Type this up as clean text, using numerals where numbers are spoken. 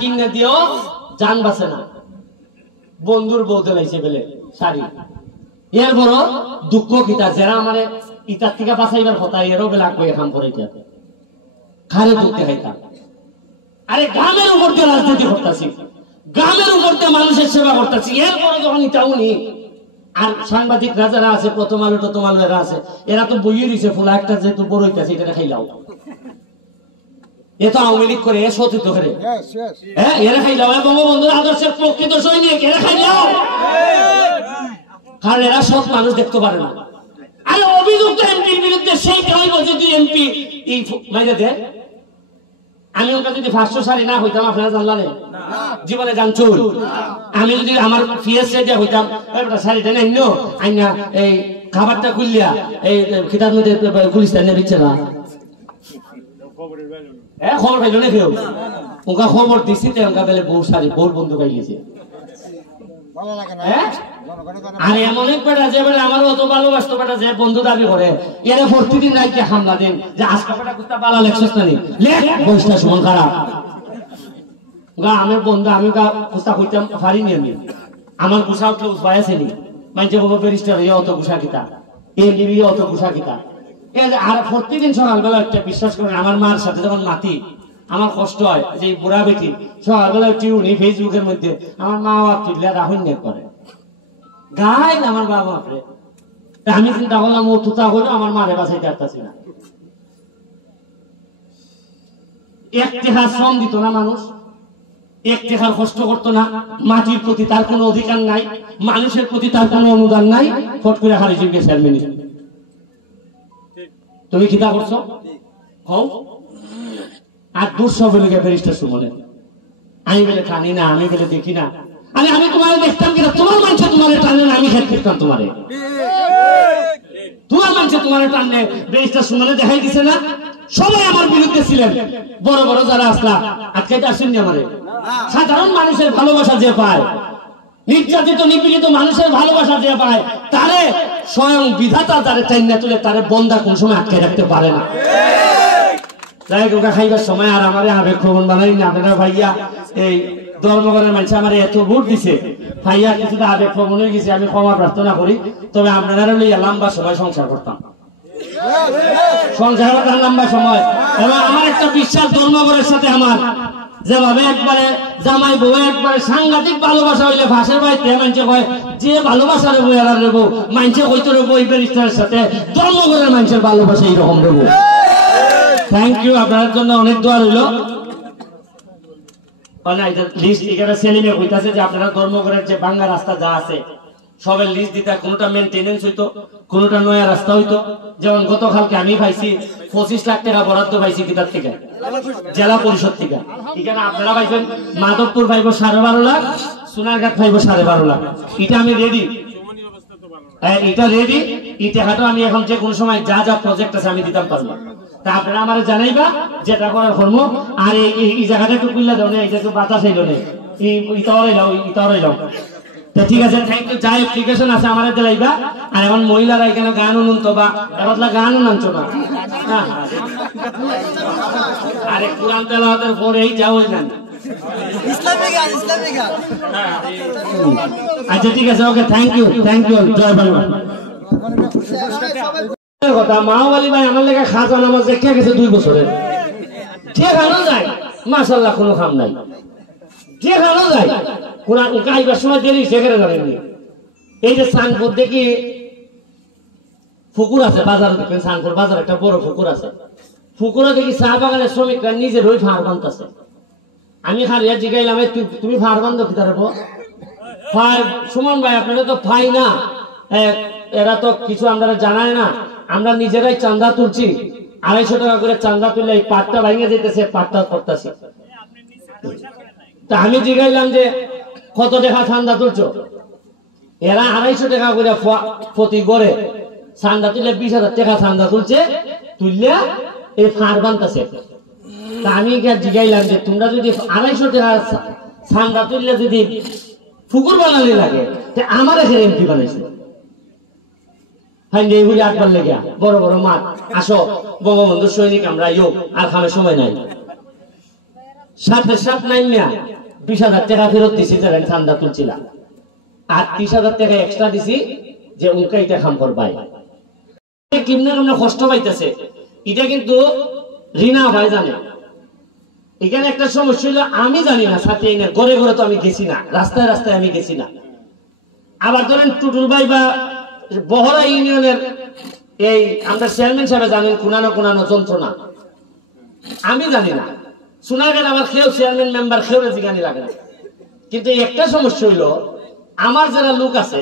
কিনে দিও জান বাঁচে না, বন্ধুর বউ দিলাইছে বলে শাড়ি। এর বড় দুঃখ কিতা যারা আমার ইটার থেকে বাঁচাইবার কথা এরও বেলা কয়ে কাম করে খারে দুঃখ দেখাইতাম। আরে গ্রামের উপর দিয়ে রাজনীতি করতেছি, গ্রামের উপর দিয়ে মানুষের সেবা করতেছি, এরপরে যখন ইটাও নি আর সাংবাদিকরা যারা আছে প্রথম আলো টথম আলো যারা আছে এরা তো বইয়ে দিছে ফুলা একটা যেহেতু বড় হইতেছে এটা খাইলাও, এ তো আওয়ামী লীগ করে সতীর্থ করে হ্যাঁ এরা খাইলাও, বঙ্গবন্ধুর আদর্শের প্রকৃত সৈনিক এরা খাইলাও, কারণ এরা সব মানুষ দেখতে পারে না। আরে অভিযুক্ত এমপির বিরুদ্ধে সেই কেউ বলছে তুই এমপি এই মাইরে দে, আমি ওটা যদি 500 সারি না হইতাম আপনারা জানলেন জীবনে জানছুন, আমি যদি আমার পিএসএ দিয়ে হইতাম শাড়িটা নেই আইনা এই খাবারটা খুললিয়া এই খিতার মধ্যে পুলিশ দিচ্ছে না খবর পাইল না কেউ, ওকে খবর দিছি ওকে বেলে বউ শাড়ি বউর বন্ধু পাই গেছে। আর এমন এক বেটা যে বেটা আমার অত ভালোবাসতো বেটা যে বন্ধু দাবি করে এরা প্রতিদিন রাইতে হামলা দেন যে আজকে বেটা কুত্তা বালা লেখছস না নি লেখ বইসটা সুমন খারাপ গা আমার বন্ধু আমি গা কুস্তা কইতাম পারিনি, আমি আমার গুছা উঠলে উপায় আছে নি মানছে বলবো ব্যারিস্টার অত গুছা কিতা এমবি অত গুছা কিতা। আর প্রতিদিন সকালবেলা একটা বিশ্বাস করেন আমার মার সাথে যখন মাতি আমার কষ্ট হয় যে বুড়া বেটি সকালবেলা টিউনি ফেসবুকের মধ্যে আমার মা বাবা কিনলে রাহুল নিয়ে করে গাই আমার বাবা বাপরে, আমি চিন্তা করলাম ও তুতা হইলো আমার মারে বাঁচাইতে পারতাছি না। এক টেকার শ্রম দিত না মানুষ, এক টেকার কষ্ট করতো না, মাটির প্রতি তার কোনো অধিকার নাই, মানুষের প্রতি তার কোনো অনুদান নাই, ফট করে হারি জিজ্ঞেস চেয়ারম্যান তুমি কিতা করছো হও আর দুঃসব বলে ব্যারিস্টার সুমনে আমি বলে কানি না আমি বলে দেখি না, আরে আমি তোমার দেখতাম কিনা তোমার মানুষ তোমার টানলে আমি খেত দেখতাম তোমারে, তোমার মানুষ তোমার টানলে ব্যারিস্টার সুমনে দেখাই দিছে না, সবাই আমার বিরুদ্ধে ছিলেন, বড় বড় যারা আসলা আজকাইতে আসেননি আমারে, সাধারণ মানুষের ভালোবাসা যে পায়, নির্যাতিত নিপীড়িত মানুষের ভালোবাসা যে পায় তারে স্বয়ং বিধাতা তারে টাইনা তুলে তারে বন্দা কোন সময় আটকে রাখতে পারে না। তাই ওটা খাইবার সময় আর আমার আবেগ প্রবণ বানাই না আপনারা ভাইয়া এই ধর্মগণের মানুষ আমার এত ভোট দিছে ভাইয়া কিছুটা আবেগ প্রবণ হয়ে গেছে, আমি ক্ষমা প্রার্থনা করি, তবে আপনারা লইয়া লম্বা সময় সংসার করতাম, সংসার করতাম লম্বা সময়। এবং আমার একটা বিশ্বাস ধর্মগণের সাথে আমার যেভাবে একবারে জামাই বউ একবারে সাংঘাতিক ভালোবাসা হইলে ভাষের বাড়িতে মানছে কয় যে ভালোবাসা রেবো এরা রেবো মানছে হইতো রেবো এই ব্যারিস্টারের সাথে ধর্মগণের মানুষের ভালোবাসা এইরকম রেবো। থ্যাংক ইউ, আপনার জন্য অনেক দোয়া রইল। লিস্ট এখানে সেলিমে হইতাছে যে আপনারা ধর্মগড়ের যে ভাঙ্গা রাস্তা যা আছে সবের লিস্ট দিতে, কোনটা মেনটেনেন্স হইতো, কোনটা নয়া রাস্তা হইতো। যেমন গতকালকে আমি পাইছি 25 লাখ টাকা বরাদ্দ পাইছি কিতাব থেকে, জেলা পরিষদ থেকে। এখানে আপনারা পাইবেন মাধবপুর পাইব 12.5 লাখ, সোনারঘাট পাইব 12.5 লাখ। এটা আমি রেডি, এটা রেডি, এই টাকাটা আমি এখন যে কোনো সময় যা যা প্রজেক্ট আছে আমি দিতাম পারবো, তা আপনারা আমার জানাইবা যেটা করার কর্ম। আর এই জায়গাটা একটু কুইল্লা দাও না, এটা একটু বাতাস হইল না, ইতাওয়ারাই যাও। ঠিক আছে, থ্যাংক ইউ। যা অ্যাপ্লিকেশন আছে আমার দিলাইবা। আর এখন মহিলারা এখানে গান উনুন্ত বা এবার গান নামছো না, আরে কোরআন তেলাওয়াতের পরেই যাও না। আচ্ছা ঠিক আছে, ওকে, থ্যাংক ইউ, থ্যাংক ইউ, জয় বাংলা। কথা মাওয়ালি ভাই আমার লেগে খাজা নামাজ দেখে গেছে 2 বছরের, যেখানে যায় মাশাআল্লাহ কোনো কাম নাই, যেখানে যায় কোরআন গাইবার সময় দেরি সেখানে যাবেনি। এই যে সানপুর দেখি পুকুর আছে বাজারে, দেখবেন সানপুর বাজার একটা বড় পুকুর আছে, পুকুরে দেখি চা বাগানের শ্রমিকরা নিজের ওই ফার বানতেছে। আমি খালি জিগাইলাম তুমি ফার বান্ধব কি তার ফার সুমন ভাই আপনারা তো ফাই না, এরা তো কিছু আমরা জানায় না, আমরা নিজেরাই চান্দা তুলছি, 250 টাকা করে চান্দা তুললে এই পাটটা ভাঙে যেতেছে, পাটটা করতেছে। তা আমি জিগাইলাম যে কত টাকা চান্দা তুলছো, এরা 250 টাকা করে প্রতি গড়ে চান্দা তুললে 20,000 টাকা চান্দা তুলছে, তুললে এই ফার বানতেছে। তা আমি জিগাইলাম যে তোমরা যদি 250 টাকা চান্দা তুললে যদি পুকুর বানালে লাগে আমার এখানে এমপি বানাইছে। আটবার লেগে বড় বড় মাঠ, আসো বঙ্গবন্ধু সৈনিক আমরা ইয়ো, আর খামের সময় নাই। সাথে সাথ নাইমিয়া 20,000 টাকা ফেরত দিছি যে ঠান্ডা তুলছিলাম, আর 30,000 টাকা এক্সট্রা দিছি যে উনকাইতে খাম করবাই। কিমনে কেমনে কষ্ট পাইতেছে এটা কিন্তু রিনা ভাই জানে। এখানে একটা সমস্যা হলো আমি জানি না, সাথে না ঘরে ঘরে তো আমি গেছি না, রাস্তায় রাস্তায় আমি গেছি না। আবার ধরেন টুটুল ভাই বা বহরা ইউনিয়নের এই আমরা চেয়ারম্যান সাহেব জানেন কোনানো যন্ত্রণা, আমি জানি না। শোনা গেল আমার কেউ চেয়ারম্যান মেম্বার কেউ জিগানি লাগে না। কিন্তু একটা সমস্যা হইলো আমার যারা লোক আছে